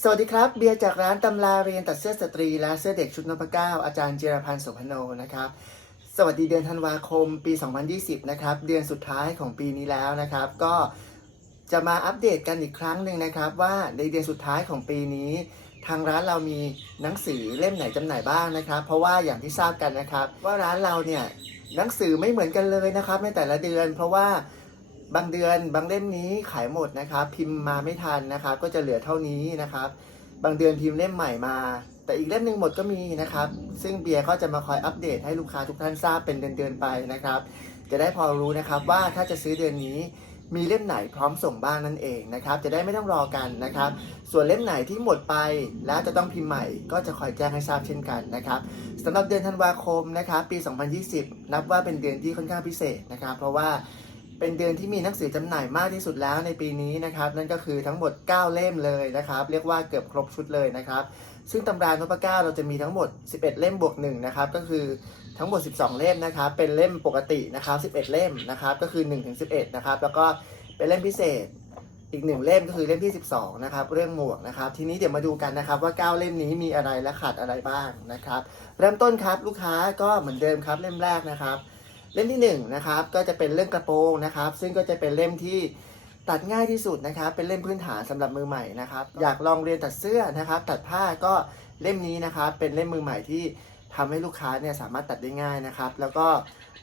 สวัสดีครับ เบียร์จากร้านตำราเรียนตัดเสื้อสตรี และเสื้อเด็กชุดนพเก้าอาจารย์จิรพันธ์โสพโนนะครับ สวัสดีเดือนธันวาคมปี 2020 นะครับ เดือนสุดท้ายของปีนี้แล้วนะครับ ก็จะมาอัปเดตกันอีกครั้งหนึ่งนะครับ ว่าในเดือนสุดท้ายของปีนี้ ทางร้านเรามีหนังสือเล่มไหนจำหน่ายบ้างนะครับ เพราะว่าอย่างที่ทราบกันนะครับ ว่าร้านเราเนี่ยหนังสือไม่เหมือนกันเลยนะครับในแต่ละเดือน เพราะว่า บางเดือนบางเล่มนี้ขายหมดนะครับ พิมพ์มาไม่ทันนะครับ ก็จะเหลือเท่านี้นะครับ บางเดือนพิมพ์เล่มใหม่มา แต่อีกเล่มหนึ่งหมดก็มีนะครับ ซึ่งเบียร์ก็จะมาคอยอัปเดตให้ลูกค้าทุกท่านทราบเป็นเดือนๆไปนะครับ จะได้พอรู้นะครับว่าถ้าจะซื้อเดือนนี้มีเล่มไหนพร้อมส่งบ้างนั่นเองนะครับ จะได้ไม่ต้องรอกันนะครับ ส่วนเล่มไหนที่หมดไปแล้วจะต้องพิมพ์ใหม่ก็จะคอยแจ้งให้ทราบเช่นกันนะครับสำหรับเดือนธันวาคมนะครับ ปี 2020 นับว่าเป็นเดือนที่ค่อนข้างพิเศษนะครับ เพราะว่า เป็นเดือนที่มีหนังสือจำหน่ายมากที่สุดแล้วในปีนี้นะครับ นั่นก็คือทั้งหมด 9 เล่มเลยนะครับ เรียกว่าเกือบครบชุดเลยนะครับ ซึ่งตำรานพเก้าเราจะมีทั้งหมด 11 เล่มบวก1นะครับ ก็คือทั้งหมด 12 เล่มนะครับ เป็นเล่มปกตินะครับ 11 เล่มนะครับ ก็คือ1ถึง11นะครับ แล้วก็เป็นเล่มพิเศษอีกหนึ่งเล่มก็คือเล่มที่ 12 นะครับ เรื่องหมวกนะครับ ทีนี้เดี๋ยวมาดูกันนะครับว่า 9 เล่มนี้มีอะไรและขาดอะไรบ้างนะครับ เริ่มต้นครับลูกค้าก็เหมือนเดิมครับเล่มแรกนะครับ เล่มที่1นงนะครับก็จะเป็นเรื่องกระโปรงนะครับ ซึ่งก็จะเป็นเล่มที่ตัดง่ายที่สุดนะครับ เป็นเล่มพื้นฐานสำหรับมือใหม่นะครับ อยากลองเรียนตัดเสื้อนะครับ ตัดผ้าก็เล่มนี้นะครับ เป็นเล่มมือใหม่ที่ทำให้ลูกค้าเนี่ยสามารถตัดได้ง่ายนะครับ แล้วก็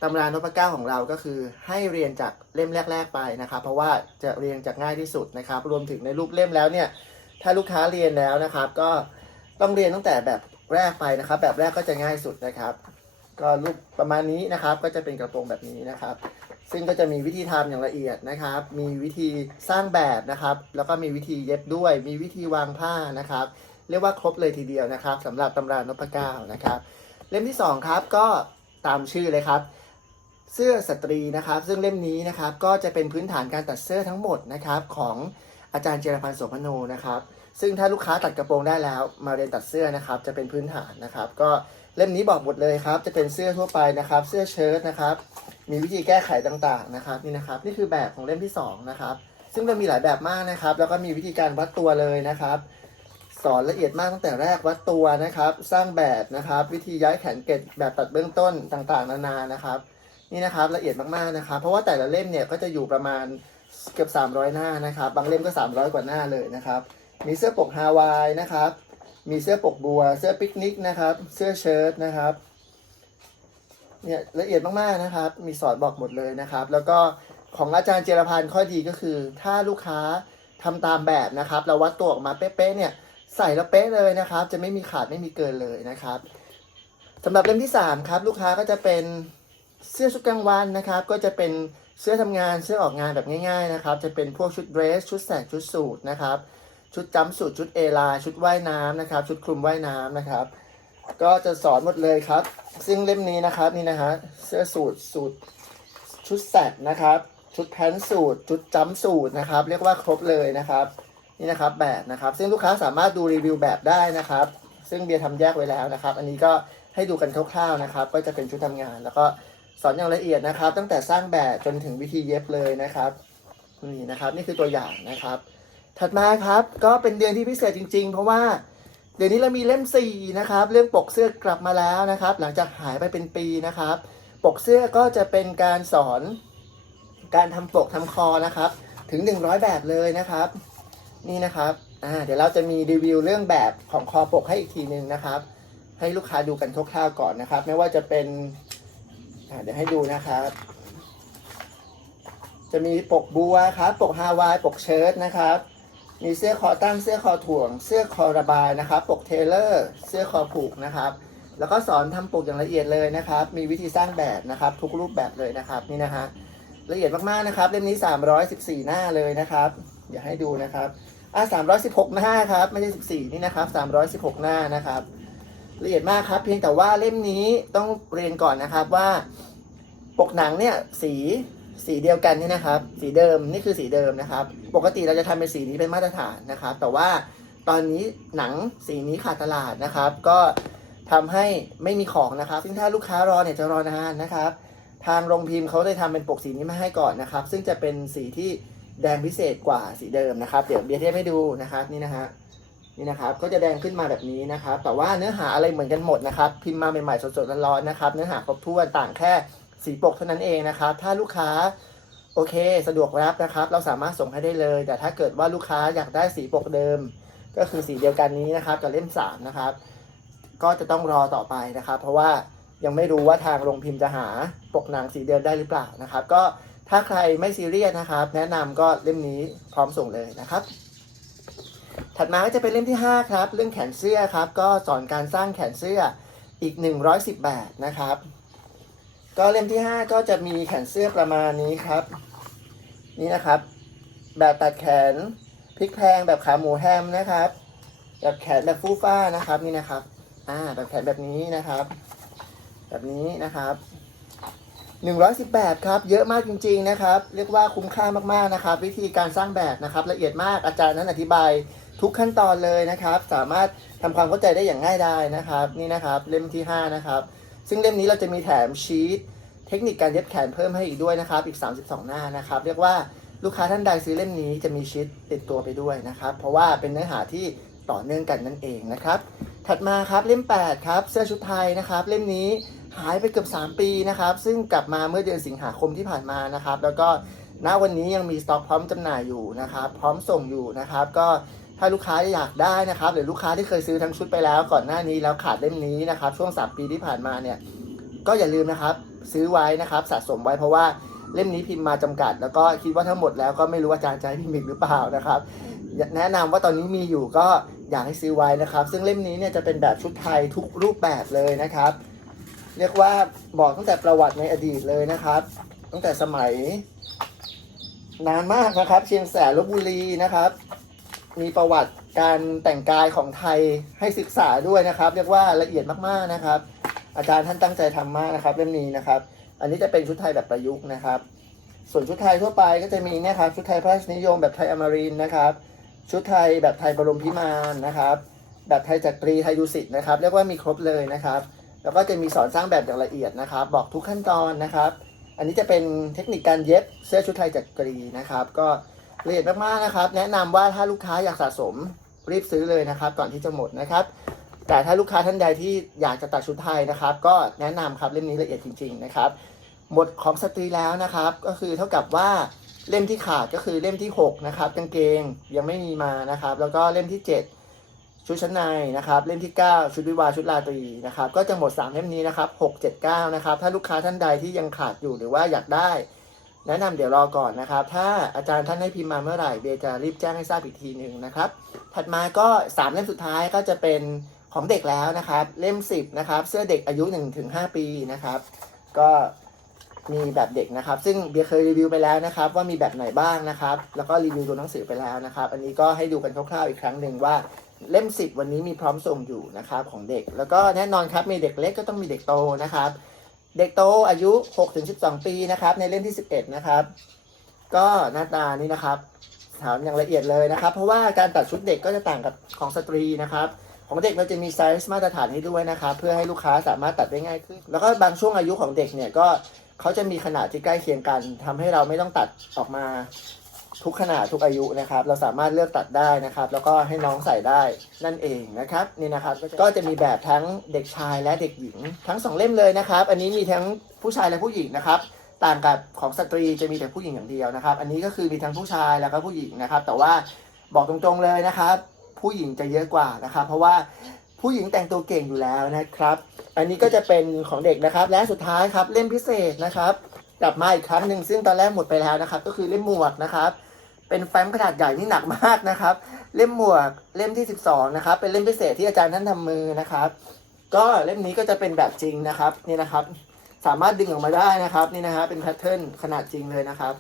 ตำรานพเก้าของเราก็คือให้เรียนจากเล่มแรก ๆ ไปนะครับ เพราะว่าจะเรียนจากง่ายที่สุดนะครับ รวมถึงในรูปเล่มแล้วเนี่ย ถ้าลูกค้าเรียนแล้วนะครับ ก็ต้องเรียนตั้งแต่แบบแรกไปนะครับ แบบแรกก็จะง่ายสุดนะครับ ก็รูปประมาณนี้นะครับ ก็จะเป็นกระโปรงแบบนี้นะครับ ซึ่งก็จะมีวิธีทำอย่างละเอียดนะครับ มีวิธีสร้างแบบนะครับ แล้วก็มีวิธีเย็บด้วย มีวิธีวางผ้านะครับ เรียกว่าครบเลยทีเดียวนะครับสำหรับตำรานพเก้านะครับ เล่มที่สองครับก็ตามชื่อเลยครับเสื้อสตรีนะครับ ซึ่งเล่มนี้นะครับก็จะเป็นพื้นฐานการตัดเสื้อทั้งหมดนะครับของอาจารย์เจรพันธ์โสพโนนะครับ ซึ่งถ้าลูกค้าตัดกระโปรงได้แล้ว มาเรียนตัดเสื้อนะครับ จะเป็นพื้นฐานนะครับ ก็ เล่มนี้บอกหมดเลยครับ จะเป็นเสื้อทั่วไปนะครับ เสื้อเชิ้ตนะครับ มีวิธีแก้ไขต่างๆนะครับนี่นะครับ นี่คือแบบของเล่มที่สองนะครับ ซึ่งมันมีหลายแบบมากนะครับ แล้วก็มีวิธีการวัดตัวเลยนะครับ สอนละเอียดมากตั้งแต่แรกวัดตัวนะครับ สร้างแบบนะครับ วิธีย้ายแขนเกล็ดแบบตัดเบื้องต้นต่างๆ นานานะครับ นี่นะครับละเอียดมากๆนะครับ เพราะว่าแต่ละเล่มเนี่ยก็จะอยู่ประมาณเกือบ300 หน้านะครับ บางเล่มก็ 300 กว่าหน้าเลยนะครับ มีเสื้อปกฮาวายนะครับ มีเสื้อปกบัว เสื้อปิกนิกนะครับ เสื้อเชิ้ตนะครับ เนี่ยละเอียดมากๆนะครับ มีสอนบอกหมดเลยนะครับ แล้วก็ของอาจารย์เจรพันธ์ข้อดีก็คือ ถ้าลูกค้าทำตามแบบนะครับ เราวัดตัวออกมาเป๊ะๆเนี่ยใส่แล้วเป๊ะเลยนะครับ จะไม่มีขาดไม่มีเกินเลยนะครับสำหรับเล่มที่สามครับลูกค้าก็จะเป็นเสื้อชุดกลางวันนะครับ ก็จะเป็นเสื้อทำงานเสื้อออกงานแบบง่าย ๆนะครับ จะเป็นพวกชุดเดรส ชุดแสกชุดสูทนะครับ ชุดจัมป์สูทชุดเอลาชุดว่ายน้ำนะครับ ชุดคลุมว่ายน้ำนะครับ ก็จะสอนหมดเลยครับ ซึ่งเล่มนี้นะครับนี่นะฮะเสื้อสูทสูทชุดแสกนะครับ ชุดแพนสูทชุดจัมป์สูทนะครับ เรียกว่าครบเลยนะครับนี่นะครับแบบนะครับ ซึ่งลูกค้าสามารถดูรีวิวแบบได้นะครับ ซึ่งเบียร์ทำแยกไว้แล้วนะครับ อันนี้ก็ให้ดูกันคร่าวๆนะครับ ก็จะเป็นชุดทำงาน แล้วก็สอนอย่างละเอียดนะครับ ตั้งแต่สร้างแบบจนถึงวิธีเย็บเลยนะครับนี่นะครับ นี่คือตัวอย่างนะครับ ถัดมาครับ ก็เป็นเดือนที่พิเศษจริง ๆ เพราะว่าเดือนนี้เรามีเล่ม4นะครับ เรื่องปกเสื้อกลับมาแล้วนะครับ หลังจากหายไปเป็นปีนะครับ ปกเสื้อก็จะเป็นการสอนการทำปกทำคอนะครับ ถึง 100 แบบเลยนะครับ นี่นะครับอ่าเดี๋ยวเราจะมีรีวิวเรื่องแบบของคอปกให้อีกทีหนึ่งนะครับ ให้ลูกค้าดูกันคร่าวๆก่อนนะครับ ไม่ว่าจะเป็นอ่าเดี๋ยวให้ดูนะครับ จะมีปกบัวครับ ปกฮาวายปกเชิ้ตนะครับ มีเสื้อคอตั้งเสื้อคอถ่วง เสื้อคอระบายนะครับ ปกเทเลอร์ เสื้อคอผูกนะครับ แล้วก็สอนทำปกอย่างละเอียดเลยนะครับ มีวิธีสร้างแบบนะครับ ทุกรูปแบบเลยนะครับนี่นะฮะละเอียดมากๆนะครับเล่มนี้ 314 หน้าเลยนะครับเดี๋ยวให้ดูนะครับอะ316 หน้าครับไม่ใช่14 นี่นะครับ316 หน้านะครับละเอียดมากครับเพียงแต่ว่าเล่มนี้ต้องเรียนก่อนนะครับว่า ปกหนังเนี่ยสี สีเดียวกันนี่นะครับ สีเดิมนี่คือสีเดิมนะครับ ปกติเราจะทำเป็นสีนี้เป็นมาตรฐานนะครับ แต่ว่าตอนนี้หนังสีนี้ขาดตลาดนะครับ ก็ทำให้ไม่มีของนะครับซึ่งถ้าลูกค้ารอเนี่ยจะรอนานนะครับ ทางโรงพิมพ์เขาเลยทำเป็นปกสีนี้มาให้ก่อนนะครับ ซึ่งจะเป็นสีที่แดงพิเศษกว่าสีเดิมนะครับ เดี๋ยวเบียร์เทียบให้ดูนะครับนี่นะฮะนี่นะครับ ก็จะแดงขึ้นมาแบบนี้นะครับ แต่ว่าเนื้อหาอะไรเหมือนกันหมดนะครับ พิมพ์มาใหม่ๆสดๆร้อนๆนะครับ เนื้อหาครบถ้วนต่างแค่ สีปกเท่านั้นเองนะครับ ถ้าลูกค้าโอเคสะดวกรับนะครับ เราสามารถส่งให้ได้เลย แต่ถ้าเกิดว่าลูกค้าอยากได้สีปกเดิม ก็คือสีเดียวกันนี้นะครับกับเล่มสามนะครับก็จะต้องรอต่อไปนะครับ เพราะว่ายังไม่รู้ว่าทางโรงพิมพ์จะหาปกหนังสีเดิมได้หรือเปล่านะครับ ก็ถ้าใครไม่ซีเรียสนะครับ แนะนำก็เล่มนี้พร้อมส่งเลยนะครับ ถัดมาก็จะเป็นเล่มที่ 5 ครับ เรื่องแขนเสื้อครับ ก็สอนการสร้างแขนเสื้ออีก 110 แบบนะครับ ก็เล่มที่ 5 ก็จะมีแขนเสื้อประมาณนี้ครับ นี่นะครับ แบบตัดแขนพลิกแพงแบบขาหมูแฮมนะครับ แบบแขนแบบฟูฟ้านะครับนี่นะครับ อ่า แบบแขนแบบนี้นะครับ แบบนี้นะครับ110แบบครับ เยอะมากจริง ๆ นะครับ เรียกว่าคุ้มค่ามากๆนะครับ วิธีการสร้างแบบนะครับ ละเอียดมากอาจารย์นั้นอธิบายทุกขั้นตอนเลยนะครับ สามารถทำความเข้าใจได้อย่างง่ายดายนะครับ นี่นะครับ เล่มที่ 5 นะครับ ซึ่งเล่มนี้เราจะมีแถมชีตเทคนิคการเย็บแขนเพิ่มให้อีกด้วยนะครับ อีก 32 หน้านะครับ เรียกว่าลูกค้าท่านใดซื้อเล่มนี้จะมีชีตติดตัวไปด้วยนะครับ เพราะว่าเป็นเนื้อหาที่ต่อเนื่องกันนั่นเองนะครับ ถัดมาครับเล่ม 8 ครับ เสื้อชุดไทยนะครับ เล่มนี้หายไปเกือบ 3 ปีนะครับ ซึ่งกลับมาเมื่อเดือนสิงหาคมที่ผ่านมานะครับ แล้วก็ณวันนี้ยังมีสต็อกพร้อมจำหน่ายอยู่นะครับ พร้อมส่งอยู่นะครับ ก็ ถ้าลูกค้าอยากได้นะครับ หรือลูกค้าที่เคยซื้อทั้งชุดไปแล้วก่อนหน้านี้แล้วขาดเล่มนี้นะครับ ช่วง 3 ปีที่ผ่านมาเนี่ยก็อย่าลืมนะครับซื้อไว้นะครับ สะสมไว้เพราะว่าเล่มนี้พิมพ์มาจำกัด แล้วก็คิดว่าทั้งหมดแล้วก็ไม่รู้อาจารย์จะให้พิมพ์อีกหรือเปล่านะครับแนะนำว่าตอนนี้มีอยู่ก็อยากให้ซื้อไว้นะครับ ซึ่งเล่มนี้เนี่ยจะเป็นแบบชุดไทยทุกรูปแบบเลยนะครับ เรียกว่าบอกตั้งแต่ประวัติในอดีตเลยนะครับ ตั้งแต่สมัย นานมากนะครับ เชียงแสนลบบุรีนะครับ มีประวัติการแต่งกายของไทยให้ศึกษาด้วยนะครับ เรียกว่าละเอียดมากๆนะครับ อาจารย์ท่านตั้งใจทำมากนะครับเล่มนี้นะครับ อันนี้จะเป็นชุดไทยแบบประยุกต์นะครับ ส่วนชุดไทยทั่วไปก็จะมีนะครับชุดไทยพระราชนิยมแบบไทยอมรินนะครับ ชุดไทยแบบไทยบรมพิมานนะครับ แบบไทยจักรีไทยดุสิตนะครับ เรียกว่ามีครบเลยนะครับ แล้วก็จะมีสอนสร้างแบบอย่างละเอียดนะครับ บอกทุกขั้นตอนนะครับ อันนี้จะเป็นเทคนิคการเย็บเสื้อชุดไทยจักรีนะครับ ก็ ละเอียดมากๆนะครับ แนะนำว่าถ้าลูกค้าอยากสะสมรีบซื้อเลยนะครับ ก่อนที่จะหมดนะครับ แต่ถ้าลูกค้าท่านใดที่อยากจะตัดชุดไทยนะครับ ก็แนะนำครับเล่มนี้ละเอียดจริง ๆนะครับ หมดของสตรีแล้วนะครับ ก็คือเท่ากับว่าเล่มที่ขาดก็คือเล่มที่6นะครับกางเกงยังไม่มีมานะครับ แล้วก็เล่มที่ 7 ชุดชั้นในนะครับ เล่มที่ 9 ชุดวิวาชุดราตรีนะครับ ก็จะหมด 3 เล่มนี้นะครับ6 7 9นะครับถ้าลูกค้าท่านใดที่ยังขาดอยู่หรือว่าอยากได้ แนะนำเดี๋ยวรอก่อนนะครับ ถ้าอาจารย์ท่านให้พิมพ์มาเมื่อไหร่เบยจะรีบแจ้งให้ทราบอีกทีหนึ่งนะครับ ถัดมาก็ 3 เล่มสุดท้ายก็จะเป็นของเด็กแล้วนะครับ เล่ม 10 นะครับ เสื้อเด็กอายุ 1-5 ปีนะครับ ก็มีแบบเด็กนะครับ ซึ่งเบียเคยรีวิวไปแล้วนะครับ ว่ามีแบบไหนบ้างนะครับ แล้วก็รีวิวตัวหนังสือไปแล้วนะครับ อันนี้ก็ให้ดูกันคร่าวๆอีกครั้งหนึ่งว่าเล่ม 10 วันนี้มีพร้อมส่งอยู่นะครับของเด็ก แล้วก็แน่นอนครับมีเด็กเล็กก็ต้องมีเด็กโตนะครับ เด็กโตอายุ 6-12 ปีนะครับ ในเล่มที่ 11 นะครับ ก็หน้าตานี้นะครับ ถามอย่างละเอียดเลยนะครับ เพราะว่าการตัดชุดเด็กก็จะต่างกับของสตรีนะครับ ของเด็กเราจะมีไซส์มาตรฐานให้ด้วยนะครับ เพื่อให้ลูกค้าสามารถตัดได้ง่ายขึ้น แล้วก็บางช่วงอายุของเด็กเนี่ยก็เขาจะมีขนาดที่ใกล้เคียงกันทำให้เราไม่ต้องตัดออกมา ทุกขนาดทุกอายุนะครับ เราสามารถเลือกตัดได้นะครับ แล้วก็ให้น้องใส่ได้นั่นเองนะครับนี่นะครับก็จะมีแบบทั้งเด็กชายและเด็กหญิง ทั้งสองเล่มเลยนะครับ อันนี้มีทั้งผู้ชายและผู้หญิงนะครับต่างกับของสตรีจะมีแต่ผู้หญิงอย่างเดียวนะครับ อันนี้ก็คือมีทั้งผู้ชายแล้วก็ผู้หญิงนะครับ แต่ว่าบอกตรงๆเลยนะครับ ผู้หญิงจะเยอะกว่านะครับ เพราะว่าผู้หญิงแต่งตัวเก่งอยู่แล้วนะครับ อันนี้ก็จะเป็นของเด็กนะครับ และสุดท้ายครับเล่มพิเศษนะครับ กลับมาอีกครั้งหนึ่งซึ่งตอนแรกหมดไปแล้วนะครับ ก็คือเล่มหมวกนะครับ เป็นแฟ้มขนาดใหญ่ที่หนักมากนะครับ เล่มหมวกเล่มที่ 12นะครับ เป็นเล่มพิเศษที่อาจารย์ท่านทำมือนะครับ ก็เล่มนี้ก็จะเป็นแบบจริงนะครับนี่นะครับ สามารถดึงออกมาได้นะครับนี่นะฮะเป็นแพทเทิร์นขนาดจริงเลยนะครับ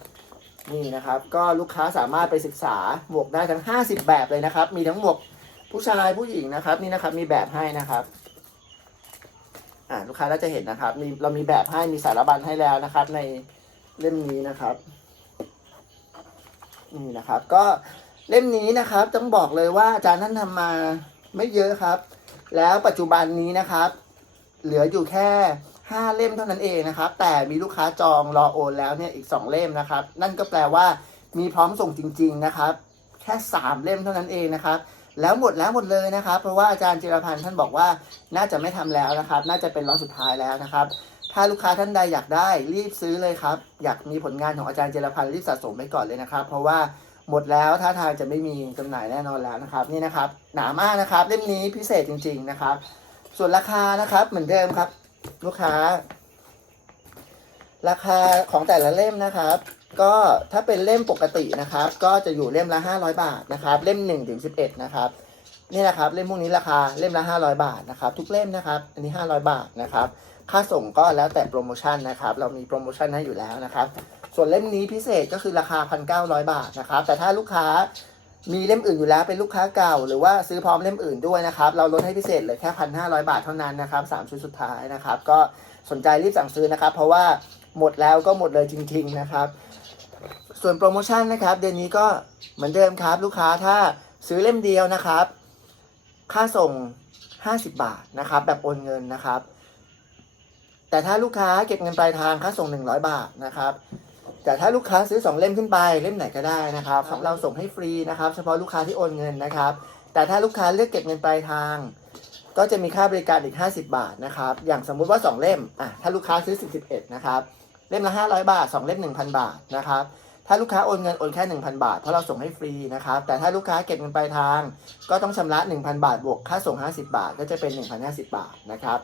นี่นะครับ ก็ลูกค้าสามารถไปศึกษาหมวกได้ทั้ง 50 แบบเลยนะครับ มีทั้งหมวกผู้ชายผู้หญิงนะครับ นี่นะครับมีแบบให้นะครับอ่าลูกค้าก็จะเห็นนะครับ มีเรามีแบบให้มีสารบัญให้แล้วนะครับ ในเล่มนี้นะครับ นี่นะครับ ก็เล่มนี้นะครับ ต้องบอกเลยว่าอาจารย์ท่านทำมาไม่เยอะครับ แล้วปัจจุบันนี้นะครับ เหลืออยู่แค่5เล่มเท่านั้นเองนะครับ แต่มีลูกค้าจองรอโอนแล้วเนี่ยอีก2เล่มนะครับ นั่นก็แปลว่ามีพร้อมส่งจริง ๆนะครับ แค่3เล่มเท่านั้นเองนะครับ แล้วหมดแล้วหมดเลยนะครับ เพราะว่าอาจารย์จิรพันธ์ท่านบอกว่าน่าจะไม่ทำแล้วนะครับ น่าจะเป็นล็อตสุดท้ายแล้วนะครับ ถ้าลูกค้าท่านใดอยากได้รีบซื้อเลยครับ อยากมีผลงานของอาจารย์เจรพันธ์รีบสะสมไว้ก่อนเลยนะครับ เพราะว่าหมดแล้วท่าทางจะไม่มีจำหน่ายแน่นอนแล้วนะครับ นี่นะครับ หนามากนะครับ เล่มนี้พิเศษจริง ๆนะครับ ส่วนราคานะครับเหมือนเดิมครับ ลูกค้า ราคาของแต่ละเล่มนะครับ ก็ถ้าเป็นเล่มปกตินะครับ ก็จะอยู่เล่มละ500 บาทนะครับ เล่ม1ถึง11 นะครับนี่นะครับเล่มพวกนี้ราคาเล่มละ500 บาทนะครับ ทุกเล่มนะครับ อันนี้ 500 บาทนะครับ ค่าส่งก็แล้วแต่โปรโมชั่นนะครับ เรามีโปรโมชั่นให้อยู่แล้วนะครับ ส่วนเล่มนี้พิเศษก็คือราคา 1,900 บาทนะครับ แต่ถ้าลูกค้ามีเล่มอื่นอยู่แล้วเป็นลูกค้าเก่า หรือว่าซื้อพร้อมเล่มอื่นด้วยนะครับ เราลดให้พิเศษเลยแค่1,500บาทเท่านั้นนะครับสามชุดสุดท้ายนะครับ ก็สนใจรีบสั่งซื้อนะครับ เพราะว่าหมดแล้วก็หมดเลยจริง ๆนะครับ ส่วนโปรโมชั่นนะครับ เดือนนี้ก็เหมือนเดิมครับ ลูกค้าถ้าซื้อเล่มเดียวนะครับ ค่าส่ง 50 บาทนะครับ แบบโอนเงินนะครับ แต่ถ้าลูกค้าเก็บเงินปลายทางค่าส่ง 100 บาทนะครับ แต่ถ้าลูกค้าซื้อ 2 เล่มขึ้นไปเล่มไหนก็ได้นะครับเราส่งให้ฟรีนะครับ เฉพาะลูกค้าที่โอนเงินนะครับ แต่ถ้าลูกค้าเลือกเก็บเงินปลายทาง ก็จะมีค่าบริการอีก 50 บาทนะครับ อย่างสมมุติว่า 2 เล่มอะถ้าลูกค้าซื้อ 10 11นะครับเล่มละ 500 บาท 2 เล่ม 1,000 บาทนะครับถ้าลูกค้าโอนเงินโอนแค่ 1,000 บาทเพราะเราส่งให้ฟรีนะครับแต่ถ้าลูกค้าเก็บเงินปลายทาง ก็ต้องชำระ 1,000 บาทบวกค่าส่ง 50 บาท ก็จะเป็น 1,050 บาทนะครับ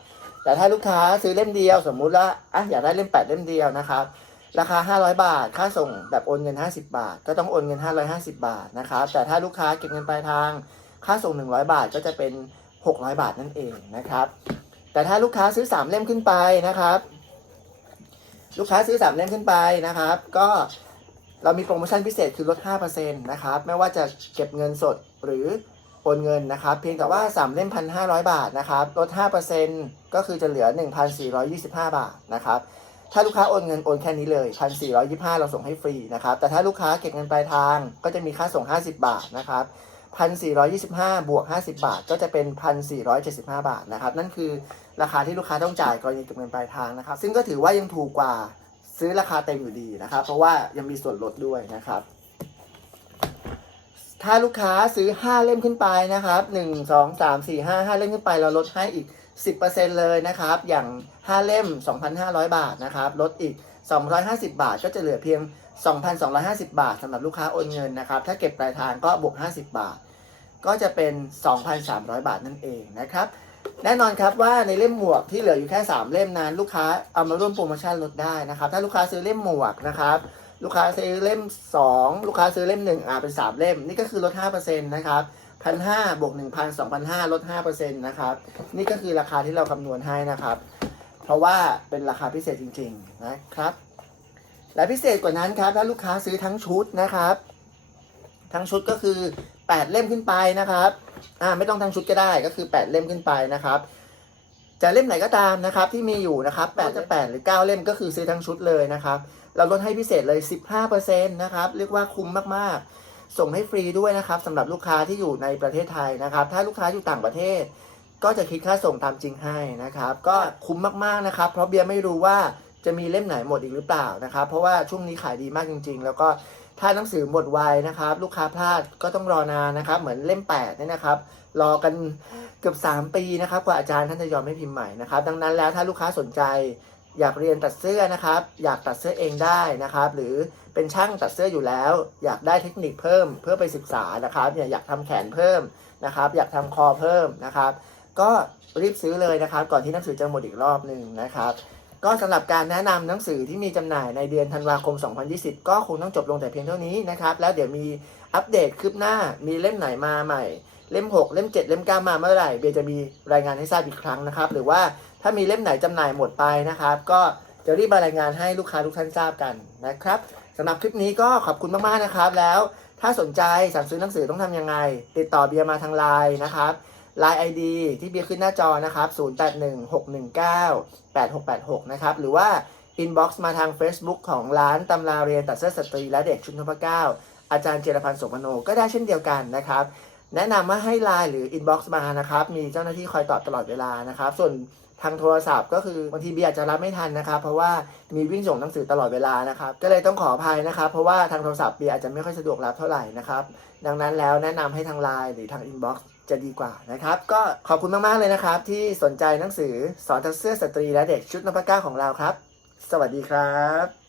แต่ถ้าลูกค้าซื้อเล่มเดียวสมมุติว่าอะอยากได้เล่ม8เล่มเดียวนะครับ ราคา 500 บาท ค่าส่งแบบโอนเงิน 50 บาท ก็ต้องโอนเงิน 550 บาทนะครับ แต่ถ้าลูกค้าเก็บเงินปลายทาง ค่าส่ง 100 บาทก็จะเป็น 600 บาทนั่นเองนะครับ แต่ถ้าลูกค้าซื้อ 3 เล่มขึ้นไปนะครับ ลูกค้าซื้อ 3 เล่มขึ้นไปนะครับ ก็เรามีโปรโมชั่นพิเศษคือลด 5%นะครับ ไม่ว่าจะเก็บเงินสดหรือโอนเงินนะครับ เพียงแต่ว่า 3 เล่ม 1,500 บาทนะครับ ลด 5% ก็คือจะเหลือ 1,425 บาทนะครับ ถ้าลูกค้าโอนเงินโอนแค่นี้เลย 1,425 เราส่งให้ฟรีนะครับ แต่ถ้าลูกค้าเก็บเงินปลายทางก็จะมีค่าส่ง 50 บาทนะครับ 1,425 บวก 50 บาท ก็จะเป็น 1,475 บาทนะครับ นั่นคือราคาที่ลูกค้าต้องจ่ายกรณีเก็บเงินปลายทางนะครับ ซึ่งก็ถือว่ายังถูกกว่าซื้อราคาเต็มอยู่ดีนะครับ เพราะว่ายังมีส่วนลดด้วยนะครับถ้าลูกค้าซื้อ 5 เล่มขึ้นไปนะครับ 1 2 3 4 5 5 เล่มขึ้นไปเราลดให้อีก 10%เลยนะครับ อย่าง 5 เล่ม 2,500 บาทนะครับ ลดอีก 250 บาท ก็จะเหลือเพียง 2,250 บาทสำหรับลูกค้าโอนเงินนะครับ ถ้าเก็บปลายทางก็บวก 50 บาท ก็จะเป็น 2,300 บาทนั่นเองนะครับ แน่นอนครับว่าในเล่มหมวกที่เหลืออยู่แค่ 3 เล่มนั้น ลูกค้าเอามาร่วมโปรโมชั่นลดได้นะครับ ถ้าลูกค้าซื้อเล่มหมวกนะครับลูกค้าซื้อเล่ม 2 ลูกค้าซื้อเล่ม1อ่าเป็น 3 เล่ม นี่ก็คือลด5%นะครับ พันห้าบวกหนึ่งพันสองพันห้าลดห้าเปอร์เซ็นต์นะครับ นี่ก็คือราคาที่เราคำนวณให้นะครับ เพราะว่าเป็นราคาพิเศษจริง ๆ นะครับ และพิเศษกว่านั้นครับ ถ้าลูกค้าซื้อทั้งชุดนะครับ ทั้งชุดก็คือ8เล่มขึ้นไปนะครับ อ่าไม่ต้องทั้งชุดก็ได้ก็คือ8เล่มขึ้นไปนะครับจะเล่มไหนก็ตามนะครับที่มีอยู่นะครับ8จะ8หรือ9เล่มก็คือซื้อทั้งชุดเลยนะครับ เราลดให้พิเศษเลย 15%นะครับ เรียกว่าคุ้มมากๆ ส่งให้ฟรีด้วยนะครับสำหรับลูกค้าที่อยู่ในประเทศไทยนะครับ ถ้าลูกค้าอยู่ต่างประเทศ ก็จะคิดค่าส่งตามจริงให้นะครับ ก็คุ้มมากๆนะครับ เพราะเบียร์ไม่รู้ว่าจะมีเล่มไหนหมดอีกหรือเปล่านะครับ เพราะว่าช่วงนี้ขายดีมากจริง ๆ แล้วก็ถ้าหนังสือหมดไวนะครับ ลูกค้าพลาดก็ต้องรอนานนะครับ เหมือนเล่ม8เนี่ยนะครับ รอกันเกือบ 3 ปีนะครับกว่าอาจารย์ท่านจะยอมให้พิมพ์ใหม่นะครับ ดังนั้นแล้วถ้าลูกค้าสนใจ อยากเรียนตัดเสื้อนะครับ อยากตัดเสื้อเองได้นะครับ หรือเป็นช่างตัดเสื้ออยู่แล้ว อยากได้เทคนิคเพิ่มเพื่อไปศึกษานะครับเนี่ยอยากทำแขนเพิ่มนะครับ อยากทำคอเพิ่มนะครับ ก็รีบซื้อเลยนะครับ ก่อนที่หนังสือจะหมดอีกรอบหนึ่งนะครับ ก็สำหรับการแนะนำหนังสือที่มีจำหน่ายในเดือนธันวาคม 2020 ก็คงต้องจบลงแต่เพียงเท่านี้นะครับ แล้วเดี๋ยวมีอัปเดตคืบหน้ามีเล่มไหนมาใหม่เล่ม 6 เล่ม 7 เล่ม 9 มาเมื่อไหร่เบียร์จะมีรายงานให้ทราบอีกครั้งนะครับ หรือว่า ถ้ามีเล่มไหนจำหน่ายหมดไปนะครับ ก็จะรีบรายงานให้ลูกค้าทุกท่านทราบกันนะครับสำหรับคลิปนี้ก็ขอบคุณมากๆนะครับ แล้วถ้าสนใจสั่งซื้อหนังสือต้องทำยังไง ติดต่อเบียร์มาทางไลน์นะครับ Line ID ที่เบียร์ขึ้นหน้าจอนะครับ 0816198686 นะครับ หรือว่า inbox มาทาง Facebook ของร้านตำราเรียนตัดเสื้อสตรีและเด็กชุดนพเก้าอาจารย์เจรพันธ์สมโนก็ได้เช่นเดียวกันนะครับ แนะนำว่าให้ไลน์หรือ inbox มานะครับ มีเจ้าหน้าที่คอยตอบตลอดเวลานะครับ ส่วน ทางโทรศัพท์ก็คือบางทีเบียร์อาจจะรับไม่ทันนะครับ เพราะว่ามีวิ่งส่งหนังสือตลอดเวลานะครับ ก็เลยต้องขออภัยนะครับ เพราะว่าทางโทรศัพท์เบียร์อาจจะไม่ค่อยสะดวกรับเท่าไหร่นะครับ ดังนั้นแล้วแนะนำให้ทางไลน์หรือทางอินบ็อกซ์จะดีกว่านะครับ ก็ขอบคุณมากๆเลยนะครับ ที่สนใจหนังสือสอนทักเสื้อสตรีและเด็กชุดนพเก้าของเราครับ สวัสดีครับ